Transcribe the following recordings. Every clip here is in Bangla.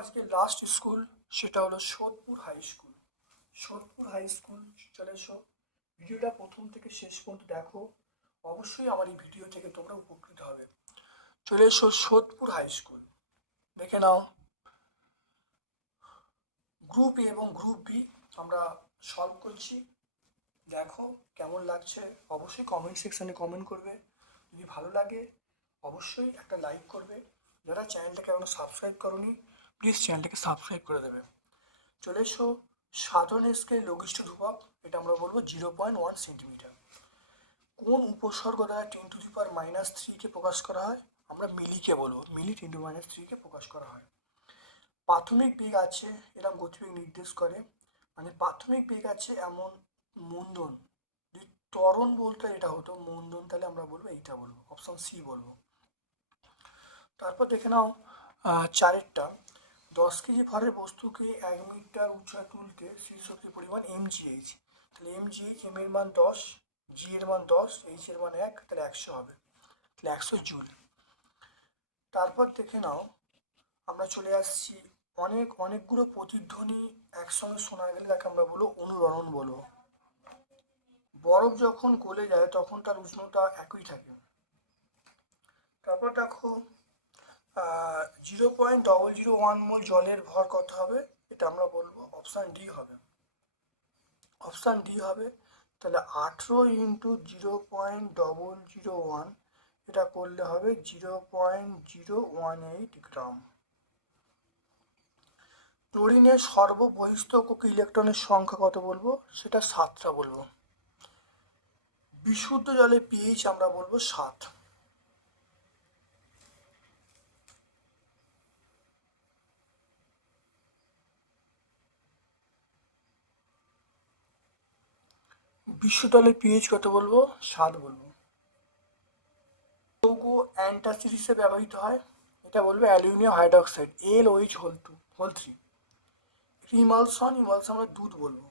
আজকে লাস্ট স্কুল সেটা হলো Sodepur high school Sodepur high school চলে এসো। ভিডিওটা প্রথম থেকে শেষ পর্যন্ত দেখো। অবশ্যই আমার এই ভিডিও থেকে তোমরা উপকৃত হবে। চলে এসো সোদপুর হাই স্কুল দেখে নাও। গ্রুপ এ এবং গ্রুপ বি আমরা সলভ করছি। দেখো কেমন লাগছে। অবশ্যই কমেন্ট সেকশানে কমেন্ট করবে। যদি ভালো লাগে, অবশ্যই একটা লাইক করবে। যারা চ্যানেলটাকে এখনও সাবস্ক্রাইব করনি প্লিজ চ্যানেলটাকে সাবস্ক্রাইব করে দেবে। চলে এসো সাধারণ স্কেল লঘিষ্ঠ ধ্রুবক, এটা আমরা বলব জিরো পয়েন্ট ওয়ান সেন্টিমিটার কোন উপসর্গ দ্বারা ten to the power minus থ্রিকে প্রকাশ করা হয়? আমরা মিলিকে বলব। মিলি টেন টু মাইনাস থ্রিকে প্রকাশ করা হয়। প্রাথমিক বেগ আছে এরকম গতিবেগ নির্দেশ করে। মানে প্রাথমিক বেগ আছে এমন মন্দন। যদি ত্বরণ বলতে এটা হতো, মন্দন তাহলে আমরা বলব এইটা বলব অপশন সি বলব। তারপর দেখে নাও চারেরটা। দশ কেজি ভারের বস্তুকে এক মিটার উচ্চতায় তুলতে স্থির শক্তির পরিমাণ এম জিএইচ তাহলে এম জিএইচ এম এর মান দশ জি এর মান দশ এইচ এর মান এক, তাহলে একশো হবে। তাহলে একশো জুল। তারপর দেখে নাও, আমরা চলে আসছি অনেক অনেকগুলো প্রতিধ্বনি একসঙ্গে শোনা গেলে তাকে আমরা বলব অনুরণন বলব বরফ যখন গলে যায় তখন তার উষ্ণতা একই থাকে। তারপর দেখো zero point double zero one mole জলের ভর কত হবে? এটা আমরা বলব অপশান ডি হবে। অপশান ডি হবে, তাহলে আঠেরো into zero point double zero one এটা করলে হবে zero point zero one eight gram ক্লোরিনের সর্ববহিস্থকক ইলেকট্রনের সংখ্যা কত বলব? সেটা সাতটা বলব। বিশুদ্ধ জলে পিএইচ আমরা বলব সাত। বিশ্বতলে পিএইচ কত বলব? সাত বলব। অ্যান্টাসিড হিসেবে ব্যবহৃত হয়। এটা বলবে aluminium hydroxide L O H whole two, whole three. Emulsion emulsion আমরা দুধ বলব।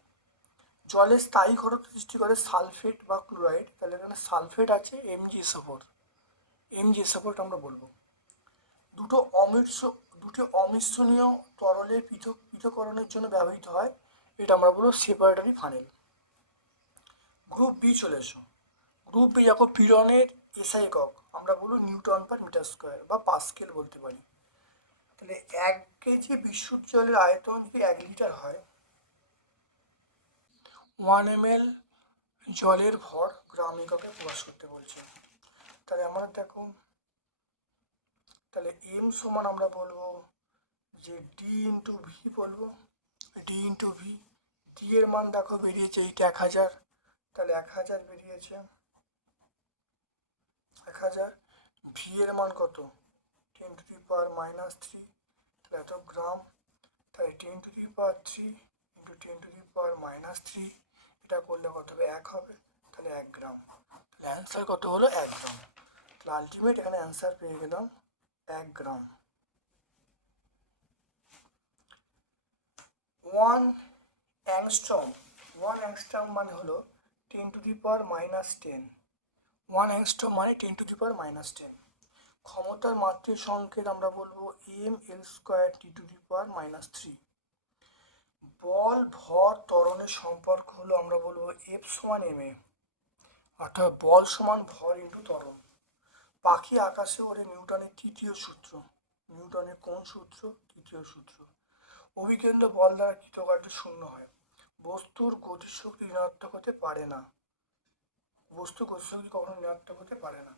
জলে স্থায়ী ঘনত্ব সৃষ্টি করে সালফেট বা ক্লোরাইড, তাহলে এখানে সালফেট আছে, এমজি এসোফোর। এমজি এসোফোরটা আমরা বলব। দুটো অমিশ্র, দুটো অমিশ্রণীয় তরলের পৃথক, পৃথককরণের জন্য ব্যবহৃত হয়। এটা আমরা বলব সেপারেটারি ফানেল গ্রুপ বি চলে এসো। গ্রুপ বি যখন পীড়নের এসআই একক। আমরা বলব নিউটন পার মিটার স্কোয়ার বা পাস্কেল বলতে পারি। তাহলে এক কেজি বিশুদ্ধ জলের আয়তন যদি এক লিটার হয় ওয়ান এম এল জলের ভর গ্রাম এককে প্রকাশ করতে বলছে। তাহলে আমরা দেখো তাহলে এম সমান আমরা বলব যে ডি ইন্টু ভি বলব। ডি ইন্টু ভি ডি এর মান দেখো বেরিয়েছে এইটা এক হাজার, তাহলে এক হাজার বেরিয়েছে। এক হাজার ভি এর মান কত? Ten to the power minus three তাহলে এত গ্রাম তাহলে ten to the power three into ten to the power minus three এটা করলে কত হবে? এক হবে, তাহলে এক গ্রাম তাহলে অ্যান্সার কত হলো? এক গ্রাম তাহলে আলটিমেট এখানে অ্যান্সার পেয়ে গেলাম, এক gram one angstrom one angstrom মানে হলো ten to the power minus ten one angstrom মানে ten to the power minus ten ক্ষমতার মাত্রিক সংকেত আমরা বলব M L square T to the power minus three বল ভর ত্বরণের সম্পর্ক হলো আমরা বলব এফ সমান এম এ অর্থাৎ বল সমান ভর ইন্টু ত্বরণ। পাখি আকাশে ওড়ে নিউটনের তৃতীয় সূত্র। নিউটনের কোন সূত্র? তৃতীয় সূত্র। অভিকেন্দ্র বল দ্বারা কৃতকার্য শূন্য হয়। বস্তুর গতিশক্তি ঋণাত্মক হতে পারে না। বস্তু গতিশক্তি কখনো ঋণাত্মক হতে পারে না।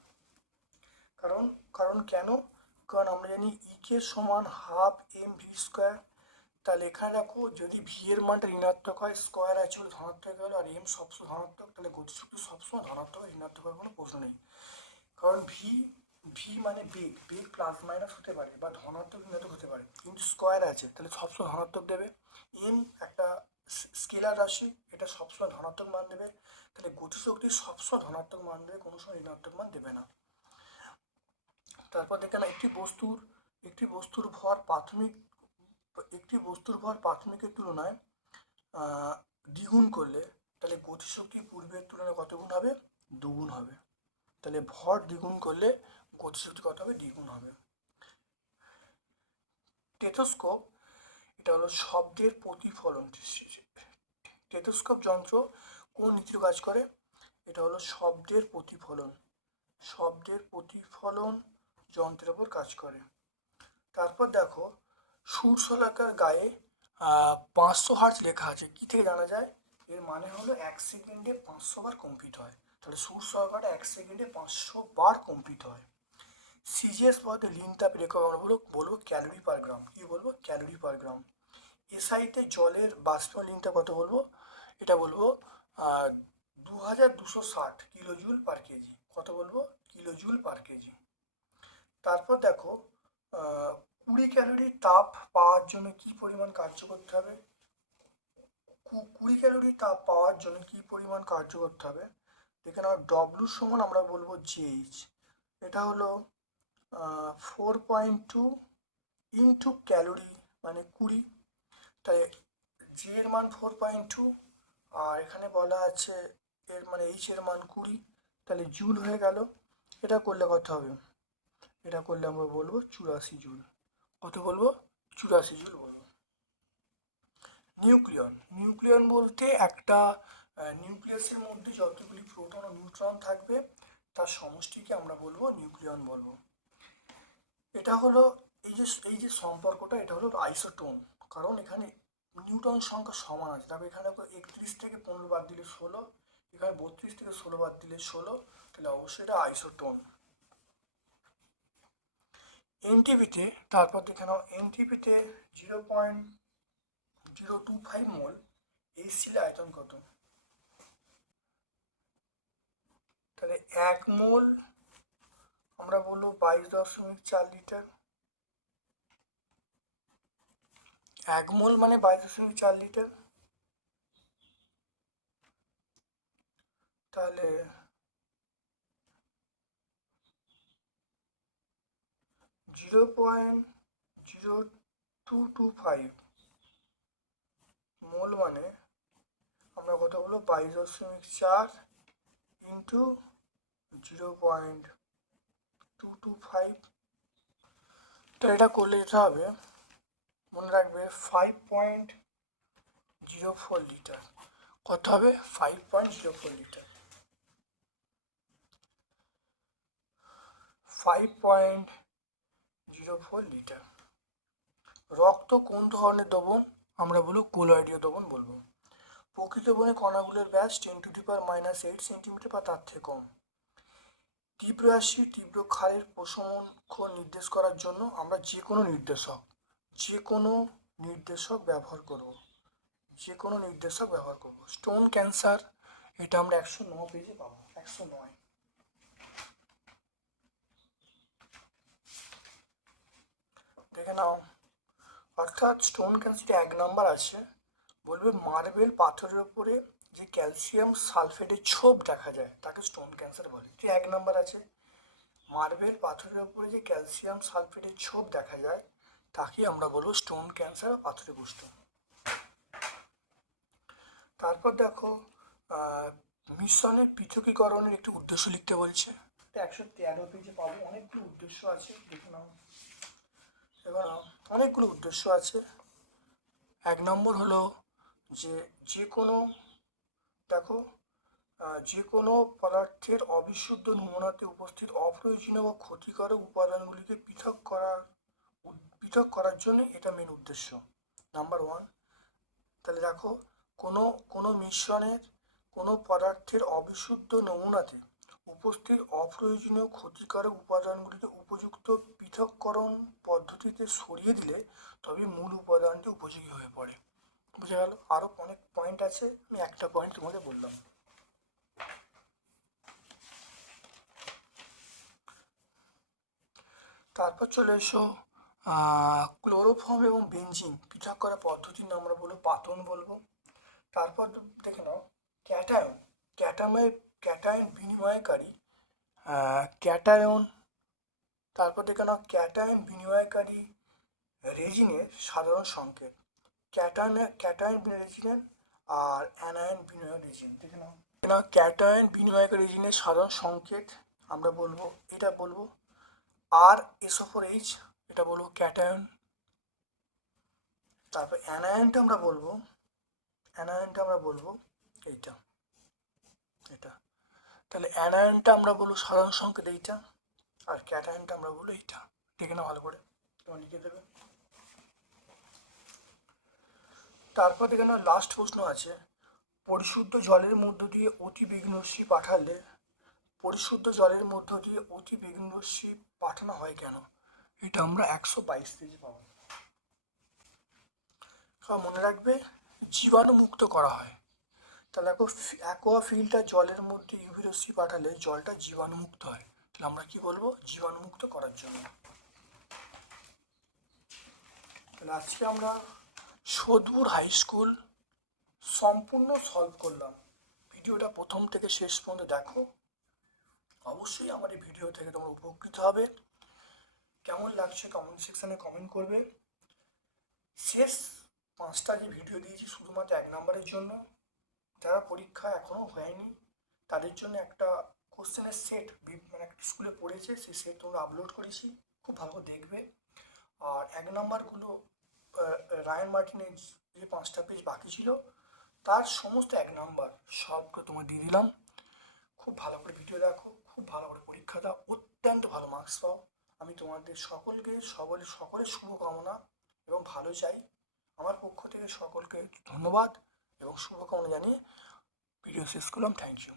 কারণ কারণ কেন? কারণ আমরা জানি ইকে সমান হাফ এম ভি স্কোয়ার তাহলে এখানে দেখো, যদি ভি এর মানটা ঋণাত্মক হয় স্কোয়ার আছে হলে ধনাত্মক হলো, আর এম সবসময় ধনাত্মক, তাহলে গতিশক্তি সবসময় ধনাত্মক ঋণাত্মক হওয়ার কোনো প্রশ্ন নেই। কারণ ভি ভি মানে বেগ বেগ প্লাস মাইনাস হতে পারে, বা ধনাত্মক ঋণাত্মক হতে পারে। কিন্তু স্কোয়ার আছে, তাহলে সবসময় ধনাত্মক দেবে। এম একটা স্কেলার রাশি, এটা সবসময় ধনাত্মক মান দেবে। তাহলে গতিশক্তি সবসময় ধনাত্মক মান দেবে, কোনো সময় ঋণাত্মক মান দেবে না। তারপর দেখে না একটি বস্তুর একটি বস্তুর ভর প্রাথমিক, একটি বস্তুর ভর প্রাথমিকের তুলনায় দ্বিগুণ করলে তাহলে গতিশক্তি পূর্বের তুলনায় কত গুণ হবে? দুগুণ হবে। তাহলে ভর দ্বিগুণ করলে গতিশক্তি কত হবে? দ্বিগুণ হবে। টেথোস্কোপ এটা হলো শব্দের প্রতিফলন টেথোস্কোপ যন্ত্র কোন নীতির কাজ করে? এটা হলো শব্দের প্রতিফলন। শব্দের প্রতিফলন যন্ত্রের ওপর কাজ করে। তারপর দেখো সুরশলাকার গায়ে পাঁচশো হার্জ লেখা আছে। কী থেকে জানা যায়? এর মানে হলো এক সেকেন্ডে পাঁচশো বার কমপ্লিট হয়। তাহলে সুরশলাকাটা এক সেকেন্ডে পাঁচশো বার কমপ্লিট হয়। সিজিএস পদে লিন তাপ রেখা আমরা বলব বলব ক্যালোরি পার গ্রাম। কী বলব? ক্যালোরি পার গ্রাম। এসআইতে জলের বাষ্প লিনটা কত বলব? এটা বলব দু হাজার দুশো ষাট কিলোজুল পার কেজি। কত বলব? Kilojoule per KG. তারপর দেখো কুড়ি ক্যালোরি তাপ পাওয়ার জন্য কি পরিমাণ কার্য করতে হবে? কুড়ি ক্যালোরি তাপ পাওয়ার জন্য কি পরিমাণ কার্য করতে হবে? দেখে নাও ডব্লু সমান আমরা বলব জিএইচ এটা হলো four point two into calorie মানে কুড়ি। তাই জি এর মান ফোর পয়েন্ট টু আর এখানে বলা আছে এর মানে এইচ এর মান কুড়ি, তাহলে জুল হয়ে গেল। এটা করলে কত হবে? এটা করলে আমরা বলব চুরাশি জুল। কত বলব? চুরাশি জুল বলব। নিউক্লিয়ন। নিউক্লিয়ন বলতে একটা নিউক্লিয়াসের মধ্যে যতগুলি প্রোটন ও নিউট্রন থাকবে, তার সমষ্টিকে আমরা বলব নিউক্লিয়ন বলব। এটা হলো, এই যে এই যে সম্পর্কটা, এটা হলো আইসোটোন কারণ এখানে নিউটন সংখ্যা সমান আছে। তবে এখানে একত্রিশ থেকে পনেরো বাদ দিলে ষোলো, এখানে বত্রিশ থেকে ষোলো বাদ দিলে ষোলো, তাহলে অবশ্যই এটা আইসোটোন। এনটিপিতে, তারপর দেখে নাও, এনটিপিতে zero point zero two five mole, এই সিলে আয়তন কত? তাহলে এক মোল, আমরা বলব বাইশ দশমিক চার লিটার। এক মোল মানে বাইশ দশমিক চার লিটার। তাহলে zero point zero two two five mole মানে আমরা কত বলব বাইশ দশমিক চার into zero point two two five. তো এটা করলে যেতে হবে মনে রাখবে five point zero four litre কত হবে? Five point zero four litre five point zero four litre রক্ত কোন ধরনের দ্রবণ? আমরা বলব কোলয়েডীয় দ্রবণ বলব। প্রকৃত বনে কণাগুলোর ব্যাস ten to power minus eight centimetre বা তার থেকে কম। তীব্র রাশি তীব্র ক্ষারের প্রশমনক্ষ নির্দেশ করার জন্য আমরা যে কোনো নির্দেশক যে কোনো নির্দেশক ব্যবহার করব। যে কোনো নির্দেশক ব্যবহার করব। স্টোন ক্যান্সার এটা আমরা একশো ন পেজে পাবো। একশো নয়। দেখে নাও। অর্থাৎ স্টোন ক্যান্সারটা এক নাম্বার আছে। বলবে মার্বেল পাথরের উপরে যে ক্যালসিয়াম সালফেটের ছোপ দেখা যায়, তাকে স্টোন ক্যান্সার বলে। যে এক নাম্বার আছে। মার্বেল পাথরের উপরে যে ক্যালসিয়াম সালফেটের ছোপ দেখা যায় তাকে আমরা বলব স্টোন ক্যান্সার পাথরে পুষ্ট তারপর দেখো মিশ্রণের পৃথকীকরণের একটি উদ্দেশ্য লিখতে বলছে। একশো তেরো পেজে পাবো, অনেকগুলো উদ্দেশ্য আছে, দেখে নাও। এবার অনেকগুলো উদ্দেশ্য আছে। এক নম্বর হলো যে যে কোনো দেখো যে কোনো পদার্থের অবিশুদ্ধ নমুনাতে উপস্থিত অপ্রয়োজনীয় বা ক্ষতিকারক উপাদানগুলিকে পৃথক করার পৃথক করার জন্য এটা মেন উদ্দেশ্য। নাম্বার ওয়ান তাহলে দেখো, কোনো কোনো মিশ্রণের কোনো পদার্থের অবিশুদ্ধ নমুনাতে উপস্থিত অপ্রয়োজনীয় ক্ষতিকারক উপাদানগুলিকে উপযুক্ত পৃথককরণ পদ্ধতিতে সরিয়ে দিলে তবে মূল উপাদানটি উপযোগী হয়ে পড়ে। বুঝে গেল? আরও অনেক পয়েন্ট আছে, আমি একটা পয়েন্ট তোমাদের বললাম। তারপর চলে এসো ক্লোরোফর্ম এবং বেঞ্জিন পৃথক করা পদ্ধতির নাম আমরা বলব, পাতন বলব। তারপর দেখে নাও ক্যাটায়ন ক্যাটাময় ক্যাটায়ন বিনিময়কারী ক্যাটায়ন তারপর দেখে নাও ক্যাটায়ন বিনিময়কারী রেজিনের সাধারণ সংকেত। ক্যাটায়ন ক্যাটায়ন রেজিনের আর অ্যানায়ন বিনিময় রেজিন দেখে নাও। নাও ক্যাটায়ন বিনিময়কারী রেজিনের সাধারণ সংকেত আমরা বলব, এটা বলব আর এসোফোর এইচ এটা বলব ক্যাটায়ন তারপর অ্যানায়নটা আমরা বলব। অ্যানায়নটা আমরা বলব এইটা, এটা। তাহলে অ্যানায়নটা আমরা বলব সাধারণ সংকেত এইটা, আর ক্যাটায়নটা আমরা বলব এইটা। দেখে না ভালো করে? তোমার লিখে দেবে। তারপর দেখে না লাস্ট প্রশ্ন আছে। পরিশুদ্ধ জলের মধ্য দিয়ে অতি বিঘ্নস্বী পাঠালে, পরিশুদ্ধ জলের মধ্য দিয়ে অতি বিঘ্নস্বী পাঠানো হয় কেন? এটা আমরা একশো বাইশ পেজে পাবো। মনে রাখবে জীবাণুমুক্ত করা হয়। তাহলে দেখো অ্যাকোয়া ফিল্টার জলের মধ্যে ইউভি রশ্মি পাঠালে জলটা জীবাণুমুক্ত হয়। তাহলে আমরা কি বলব? জীবাণুমুক্ত করার জন্য। তাহলে আজকে আমরা সোদপুর হাই স্কুল সম্পূর্ণ সলভ করলাম। ভিডিওটা প্রথম থেকে শেষ পর্যন্ত দেখো। অবশ্যই আমার এই ভিডিও থেকে তোমরা উপকৃত হবে। কেমন লাগছে কমেন্ট সেকশানে কমেন্ট করবে। শেষ পাঁচটা যে ভিডিও দিয়েছি শুধুমাত্র এক নম্বরের জন্য, যারা পরীক্ষা এখনও হয়নি, তাদের জন্য একটা কোশ্চেনের সেট মানে একটা স্কুলে পড়েছে, সেই সেট তোমরা আপলোড করেছি, খুব ভালো দেখবে। আর এক নম্বরগুলো রায়ন মার্টিনের যে পাঁচটা পেজ বাকি ছিল, তার সমস্ত এক নম্বর সবগুলো তোমার দিয়ে দিলাম। খুব ভালো করে ভিডিও দেখো, খুব ভালো করে পরীক্ষা দাও, অত্যন্ত ভালো মার্কস পাও। আমি তোমাদের সকলকে সকলে সকলের শুভকামনা এবং ভালো চাই। আমার পক্ষ থেকে সকলকে ধন্যবাদ এবং শুভকামনা জানিয়ে ভিডিও শেষ করলাম। Thank you